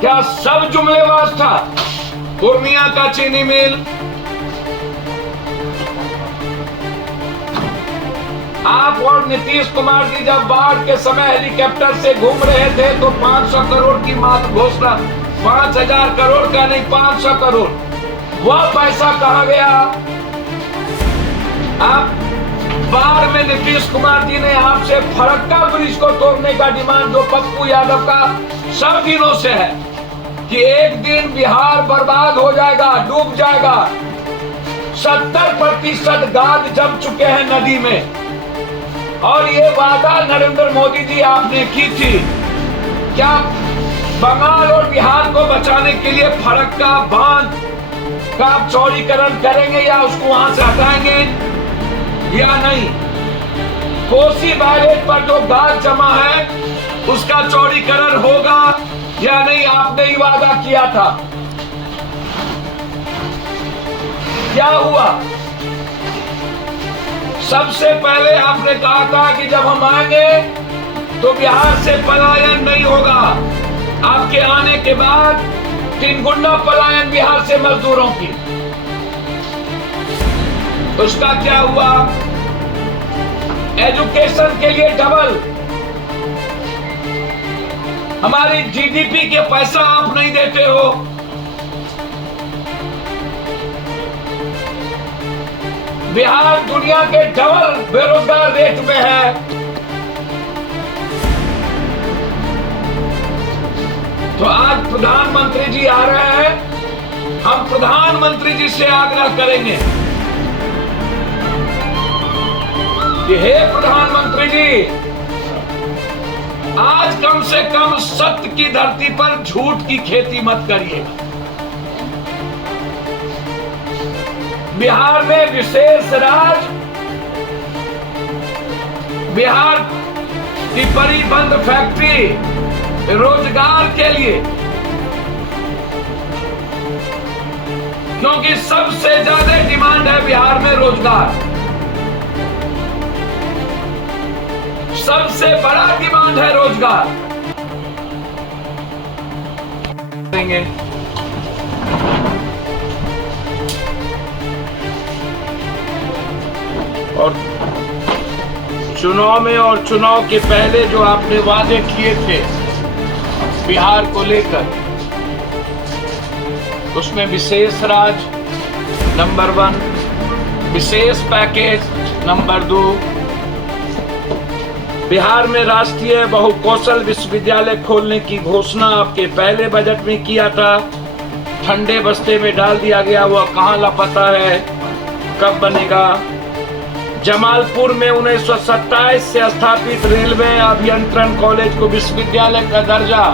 क्या सब जुमलेबाज था? पूर्णिया का चीनी मिल, आप और नीतीश कुमार जी जब बाढ़ के समय हेलीकॉप्टर से घूम रहे थे तो 500 करोड़ की मात्र घोषणा, 5000 करोड़ का नहीं 500 करोड़, वह पैसा कहां गया? आप बाढ़ में नीतीश कुमार जी ने आपसे फरक्का ब्रिज को तोड़ने का डिमांड, जो पप्पू यादव का सब दिनों से है कि एक दिन बिहार बर्बाद हो जाएगा, डूब जाएगा। 70% गाद जम चुके हैं नदी में, और ये वादा नरेंद्र मोदी जी आपने की थी। क्या बंगाल और बिहार को बचाने के लिए फरक्का बांध का चौड़ीकरण करेंगे या उसको वहां से हटाएंगे या नहीं? कोसी बैरेज पर जो गाद जमा है उसका चौड़ीकरण होगा या नहीं? आपने ही वादा किया था, क्या हुआ? सबसे पहले आपने कहा था कि जब हम आएंगे तो बिहार से पलायन नहीं होगा। आपके आने के बाद 3 गुना पलायन बिहार से मजदूरों की, उसका क्या हुआ? एजुकेशन के लिए डबल, हमारी जीडीपी के पैसा आप नहीं देते हो। बिहार दुनिया के डबल बेरोजगार रेट में है। तो आज प्रधानमंत्री जी आ रहे हैं, हम प्रधानमंत्री जी से आग्रह करेंगे कि हे प्रधानमंत्री जी, आज कम से कम सत्य की धरती पर झूठ की खेती मत करिएगा। बिहार में विशेष राज, बिहार की परिबंध फैक्ट्री रोजगार के लिए, क्योंकि सबसे ज्यादा डिमांड है बिहार में रोजगार, सबसे बड़ा डिमांड है रोजगार। और चुनाव में और चुनाव के पहले जो आपने वादे किए थे बिहार को लेकर, उसमें विशेष राज नंबर 1, विशेष पैकेज नंबर 2, बिहार में राष्ट्रीय बहुकौशल विश्वविद्यालय खोलने की घोषणा आपके पहले बजट में किया था, ठंडे बस्ते में डाल दिया गया, वह कहां लापता है, कब बनेगा? जमालपुर में 1927 से स्थापित रेलवे अभियंत्रण कॉलेज को विश्वविद्यालय का दर्जा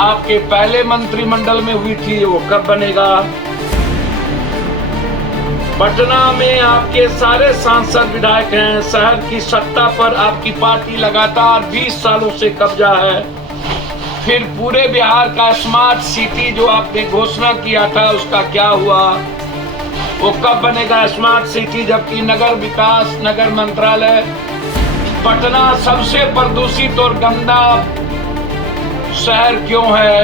आपके पहले मंत्रिमंडल में हुई थी, वो कब बनेगा? पटना में आपके सारे सांसद विधायक हैं, शहर की सत्ता पर आपकी पार्टी लगातार 20 सालों से कब्जा है। फिर पूरे बिहार का स्मार्ट सिटी जो आपने घोषणा किया था, उसका क्या हुआ? वो कब बनेगा स्मार्ट सिटी? जबकि नगर विकास, नगर मंत्रालय, पटना सबसे प्रदूषित और गंदा शहर क्यों है,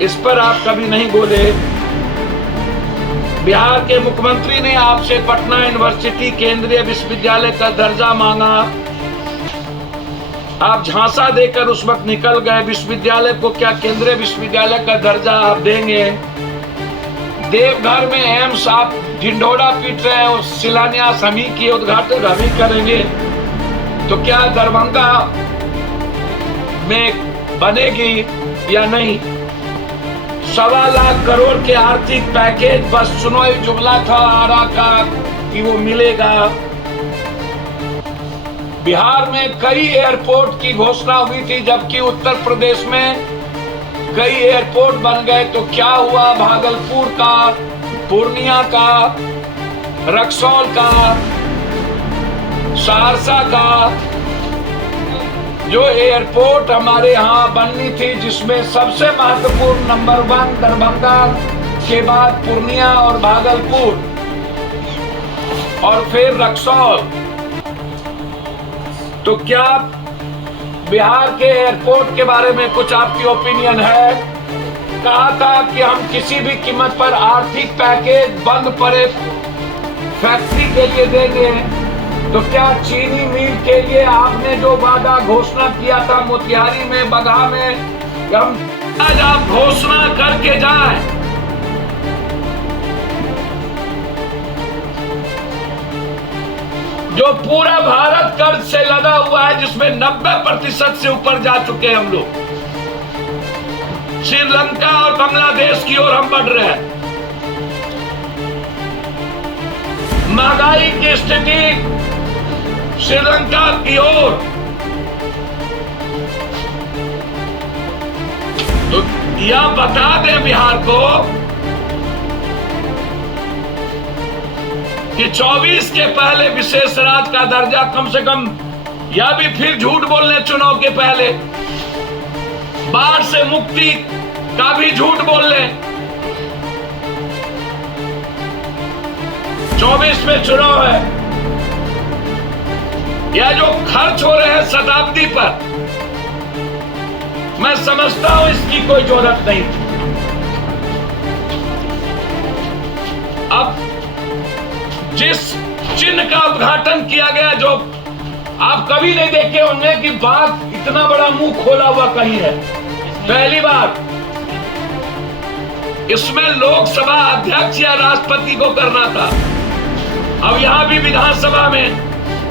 इस पर आप कभी नहीं बोले। बिहार के मुख्यमंत्री ने आपसे पटना यूनिवर्सिटी केंद्रीय विश्वविद्यालय का दर्जा मांगा, आप झांसा देकर उस वक्त निकल गए। विश्वविद्यालय को क्या केंद्रीय विश्वविद्यालय का दर्जा आप देंगे? देवघर में एम्स आप ढिंढोरा पीट रहे हैं, उस शिलान्यास हम ही किए, उद्घाटन हम ही करेंगे, तो क्या दरभंगा में बनेगी या नहीं? 1.25 लाख करोड़ के आर्थिक पैकेज बस सुनोई जुमला था आरा का कि वो मिलेगा। बिहार में कई एयरपोर्ट की घोषणा हुई थी, जबकि उत्तर प्रदेश में कई एयरपोर्ट बन गए, तो क्या हुआ? भागलपुर का, पूर्णिया का, रक्सौल का, सहरसा का जो एयरपोर्ट हमारे यहाँ बननी थी, जिसमें सबसे महत्वपूर्ण नंबर 1 दरभंगा के बाद पूर्णिया और भागलपुर और फिर रक्सौल, तो क्या बिहार के एयरपोर्ट के बारे में कुछ आपकी ओपिनियन है। कहा था कि हम किसी भी कीमत पर आर्थिक पैकेज बंद पड़े फैक्ट्री के लिए देंगे। तो क्या चीनी मिल के लिए आपने जो वादा घोषणा किया था मोतिहारी में, बगहा में, हम आज आप घोषणा करके जाएं। जो पूरा भारत कर्ज से लदा हुआ है, जिसमें 90% से ऊपर जा चुके हैं हम लोग। श्रीलंका और बांग्लादेश की ओर हम बढ़ रहे हैं। महंगाई की स्थिति श्रीलंका की ओर। तो यह बता दें बिहार को कि 24 के पहले विशेष राज्य का दर्जा कम से कम, या भी फिर झूठ बोलने चुनाव के पहले, बाढ़ से मुक्ति का भी झूठ बोल ले। 24 में चुनाव है, या जो खर्च हो रहे हैं शताब्दी पर, मैं समझता हूं इसकी कोई जरूरत नहीं थी। अब जिस चिन्ह का उद्घाटन किया गया, जो आप कभी नहीं देखे होंगे कि बात इतना बड़ा मुंह खोला हुआ कहीं है, पहली बार इसमें लोकसभा अध्यक्ष या राष्ट्रपति को करना था। अब यहां भी विधानसभा में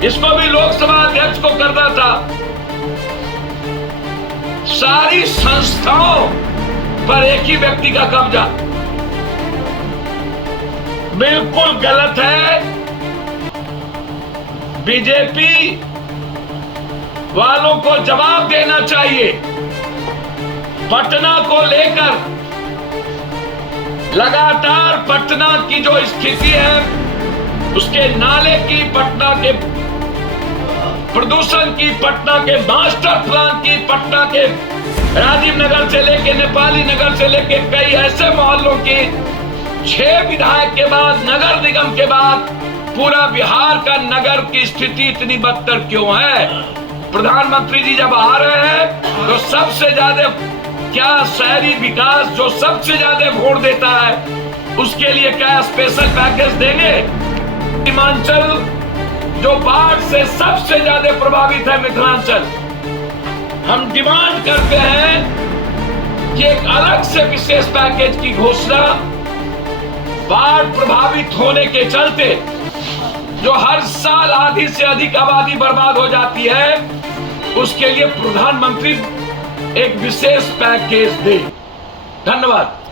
इसको भी लोकसभा अध्यक्ष को करना था। सारी संस्थाओं पर एक ही व्यक्ति का कब्जा बिल्कुल गलत है। बीजेपी वालों को जवाब देना चाहिए। पटना को लेकर लगातार पटना की जो स्थिति है, उसके नाले की, पटना के प्रदूषण की, पटना के मास्टर प्लान की, पटना के राजीव नगर से लेके नेपाली नगर से लेके कई ऐसे मोहल्लों की 6 विधायक के बाद, नगर निगम के बाद पूरा बिहार का नगर की स्थिति इतनी बदतर क्यों है? प्रधानमंत्री जी जब आ रहे हैं तो सबसे ज्यादा क्या शहरी विकास जो सबसे ज्यादा वोट देता है, उसके लिए क्या स्पेशल पैकेज देंगे? सीमांचल जो बाढ़ से सबसे ज्यादा प्रभावित है, मिथिलांचल, हम डिमांड करते हैं कि एक अलग से विशेष पैकेज की घोषणा। बाढ़ प्रभावित होने के चलते जो हर साल आधी से अधिक आबादी बर्बाद हो जाती है, उसके लिए प्रधानमंत्री एक विशेष पैकेज दे। धन्यवाद।